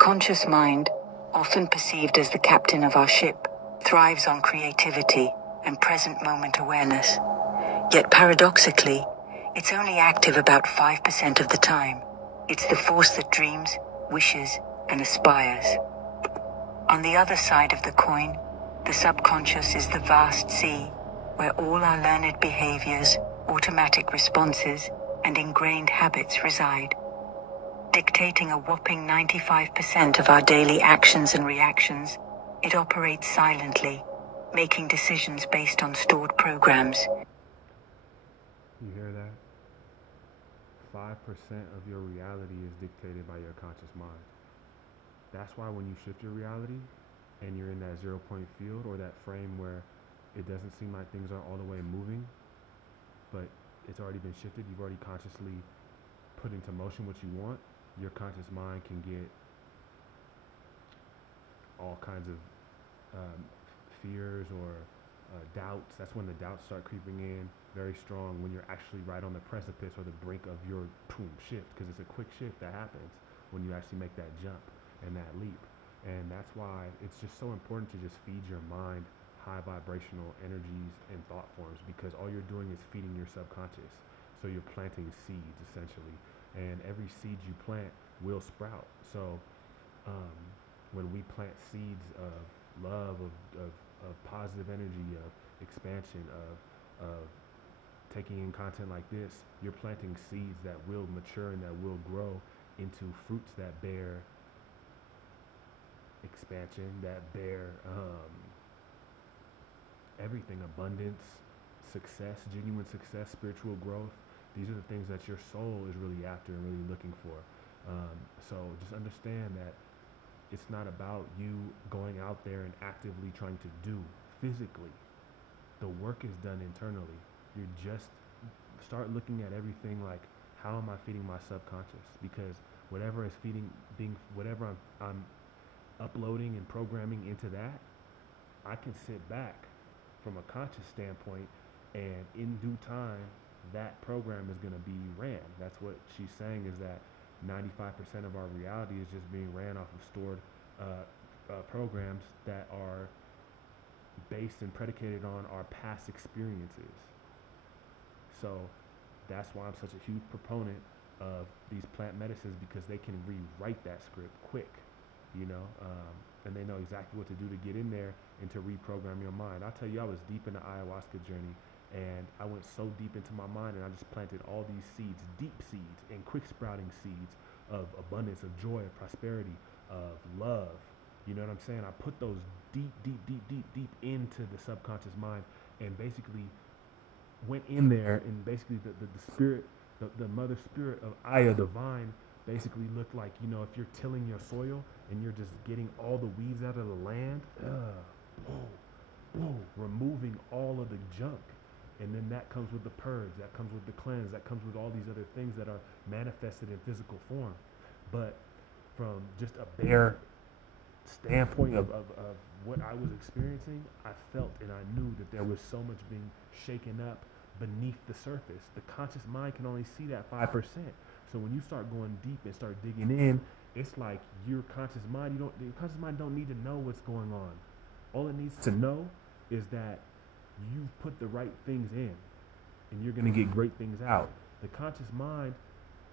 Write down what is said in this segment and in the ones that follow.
conscious mind, often perceived as the captain of our ship, thrives on creativity and present moment awareness. Yet paradoxically, it's only active about 5% of the time. It's the force that dreams, wishes, and aspires. On the other side of the coin, the subconscious is the vast sea, where all our learned behaviors, automatic responses, and ingrained habits reside, dictating a whopping 95% of our daily actions and reactions. It operates silently, making decisions based on stored programs. You hear that? 5% of your reality is dictated by your conscious mind. That's why when you shift your reality and you're in that 0 point field or that frame where it doesn't seem like things are all the way moving, but it's already been shifted, you've already consciously put into motion what you want, your conscious mind can get all kinds of fears or doubts. That's when the doubts start creeping in very strong, when you're actually right on the precipice or the brink of your shift, because it's a quick shift that happens when you actually make that jump and that leap. And that's why it's just so important to just feed your mind high vibrational energies and thought forms, because all you're doing is feeding your subconscious. So you're planting seeds essentially, and every seed you plant will sprout. So when we plant seeds of love, of positive energy, of expansion, of taking in content like this, you're planting seeds that will mature and that will grow into fruits that bear expansion, that bear everything: abundance, success, genuine success, spiritual growth. These are the things that your soul is really after and really looking for. So just understand that it's not about you going out there and actively trying to do physically. The work is done internally. You just start looking at everything like, how am I feeding my subconscious? Because whatever is whatever I'm uploading and programming into that, I can sit back from a conscious standpoint, and in due time, that program is going to be ran. That's what she's saying, is that 95% of our reality is just being ran off of stored programs that are based and predicated on our past experiences. So that's why I'm such a huge proponent of these plant medicines, because they can rewrite that script quick, and they know exactly what to do to get in there and to reprogram your mind. I'll tell you, I was deep in the ayahuasca journey, and I went so deep into my mind, and I just planted all these seeds, deep seeds and quick sprouting seeds of abundance, of joy, of prosperity, of love. You know what I'm saying? I put those deep into the subconscious mind, and basically went in there, and basically the spirit, the mother spirit of Aya, divine, basically looked like, if you're tilling your soil and you're just getting all the weeds out of the land, removing all of the junk. And then that comes with the purge, that comes with the cleanse, that comes with all these other things that are manifested in physical form. But from just a bare standpoint of what I was experiencing, I felt and I knew that there was so much being shaken up beneath the surface. The conscious mind can only see that 5%. So when you start going deep and start digging in, it's like your conscious mind, your conscious mind don't need to know what's going on. All it needs to know is that you've put the right things in, and you're going to get great things out. The conscious mind,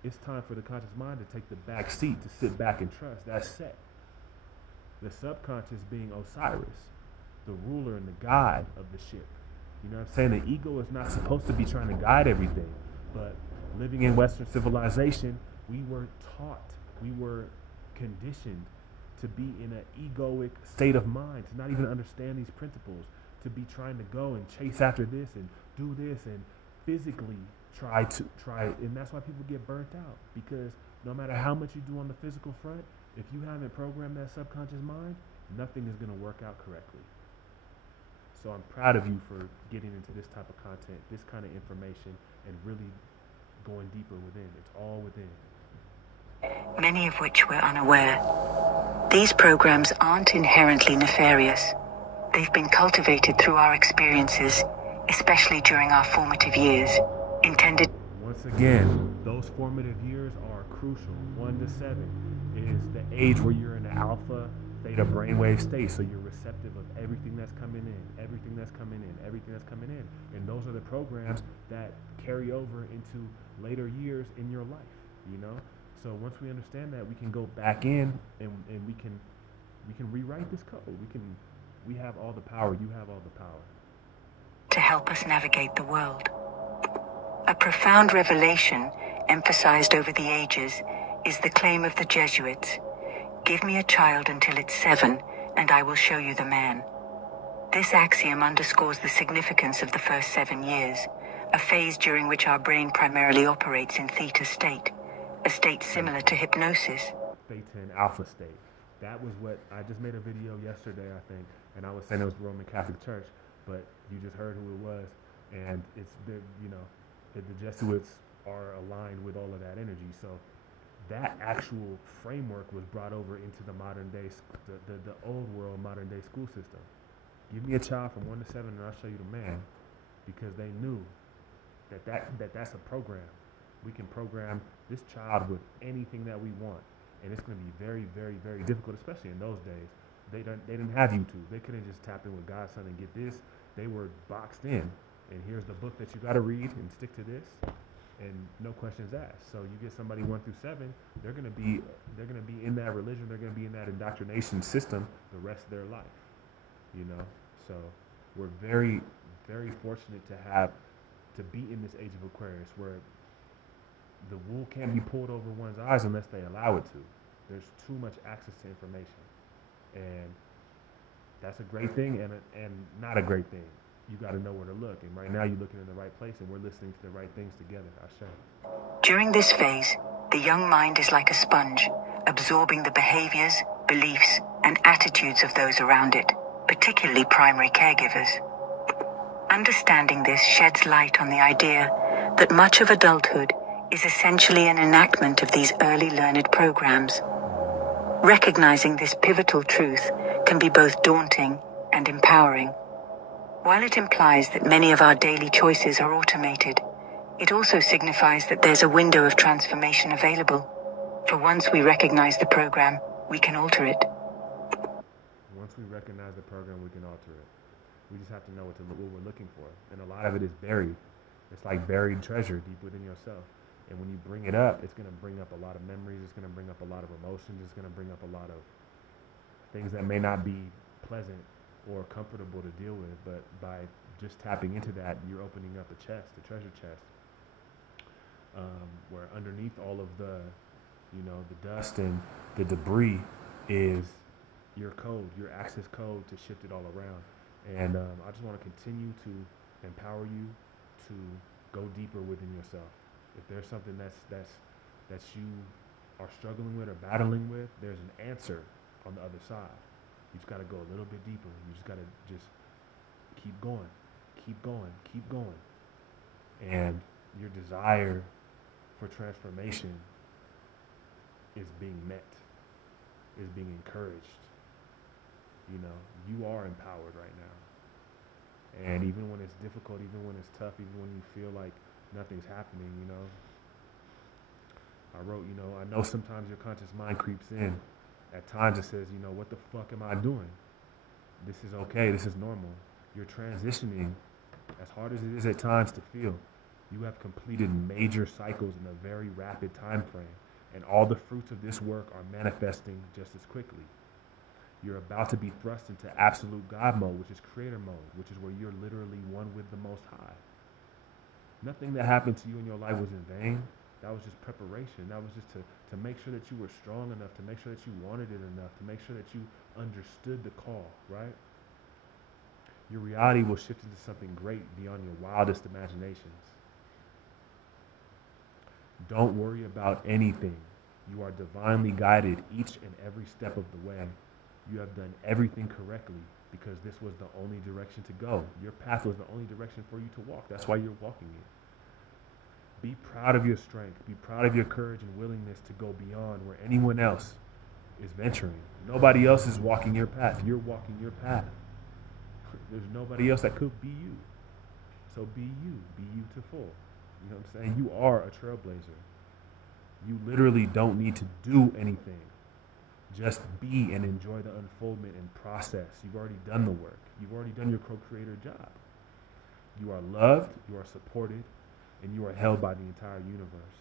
it's time for the conscious mind to take the back seat, to sit back and trust. That's set. The subconscious being Osiris, the ruler and the guide of the ship. You know what I'm saying? The ego is not supposed to be trying to guide everything. But living in Western civilization, we were taught, we were conditioned to be in an egoic state of mind, to not even understand these principles, to be trying to go and chase after this and do this and physically try, and that's why people get burnt out, because no matter how much you do on the physical front, if you haven't programmed that subconscious mind, nothing is going to work out correctly. So I'm proud of you for getting into this type of content, this kind of information, and really going deeper within. It's all within. Many of which we're unaware. These programs aren't inherently nefarious. They've been cultivated through our experiences, especially during our formative years, intended. Once once again, those formative years are crucial. 1 to 7 is the age where you're in the alpha, theta brainwave state. So you're receptive of everything that's coming in, everything that's coming in, everything that's coming in. And those are the programs that carry over into later years in your life, you know? So once we understand that, we can go back in and we can rewrite this code. We have all the power. You have all the power. To help us navigate the world. A profound revelation emphasized over the ages is the claim of the Jesuits. Give me a child until it's 7, and I will show you the man. This axiom underscores the significance of the first 7 years, a phase during which our brain primarily operates in theta state, a state similar to hypnosis. Theta and alpha state. That was what I just made a video yesterday, I think, and I was saying it was the Roman Catholic Church, but you just heard who it was, and it's the Jesuits are aligned with all of that energy. So that actual framework was brought over into the modern day, the old world modern day school system. Give me a child from 1 to 7 and I'll show you the man, because they knew that's a program. We can program this child with anything that we want, and it's going to be very, very, very difficult, especially in those days. They didn't have YouTube. They couldn't just tap in with God's Son and get this. They were boxed in, and here's the book that you got to read and stick to this, and no questions asked. So you get somebody 1 through 7, they're going to be in that religion. They're going to be in that indoctrination system the rest of their life. You know, so we're very, very fortunate to be in this age of Aquarius, where the wool can't be pulled over one's eyes unless they allow it to. There's too much access to information, and that's a great thing and not a great thing. You got to know where to look, and right now you're looking in the right place, and we're listening to the right things together. Ashe. During this phase, the young mind is like a sponge, absorbing the behaviors, beliefs, and attitudes of those around it, particularly primary caregivers. Understanding this sheds light on the idea that much of adulthood is essentially an enactment of these early learned programs. Recognizing this pivotal truth can be both daunting and empowering. While it implies that many of our daily choices are automated, it also signifies that there's a window of transformation available. For once we recognize the program, we can alter it. Once we recognize the program, we can alter it. We just have to know what we're looking for. And a lot of it is buried. It's like buried treasure deep within yourself. And when you bring it up, it's going to bring up a lot of memories. It's going to bring up a lot of emotions. It's going to bring up a lot of things that may not be pleasant or comfortable to deal with. But by just tapping into that, you're opening up a chest, a treasure chest, where underneath all of the dust and the debris is your code, your access code to shift it all around. And I just want to continue to empower you to go deeper within yourself. If there's something that you are struggling with or battling with, there's an answer on the other side. You just got to go a little bit deeper. You just got to just keep going, keep going, keep going. And your desire for transformation is being met, is being encouraged. You know, you are empowered right now. And even when it's difficult, even when it's tough, even when you feel like nothing's happening, you know, I wrote, I know sometimes your conscious mind creeps in. At times it says, what the fuck am I doing? This is okay. This is normal. You're transitioning, as hard as it is at times to feel. You have completed major cycles in a very rapid time frame, and all the fruits of this work are manifesting just as quickly. You're about to be thrust into absolute God mode, which is creator mode, which is where you're literally one with the Most High. Nothing that happened to you in your life was in vain. That was just preparation. That was just to make sure that you were strong enough, to make sure that you wanted it enough, to make sure that you understood the call, right? Your reality will shift into something great beyond your wildest imaginations. Don't worry about anything. You are divinely guided each and every step of the way. You have done everything correctly because this was the only direction to go. Your path was the only direction for you to walk. That's why you're walking it. Be proud of your strength. Be proud of your courage and willingness to go beyond where anyone else is venturing. Nobody else is walking your path. You're walking your path. There's nobody else that could be you. So be you. Be you to full. You know what I'm saying? You are a trailblazer. You literally don't need to do anything. Just be and enjoy the unfoldment and process. You've already done the work. You've already done your co-creator job. You are loved, you are supported, and you are held by the entire universe.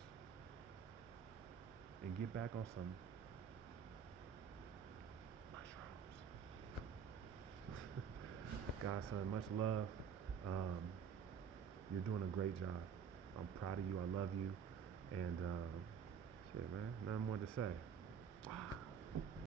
And get back on some mushrooms. Godson, much love. Um, you're doing a great job. I'm proud of you. I love you. And shit, man, nothing more to say.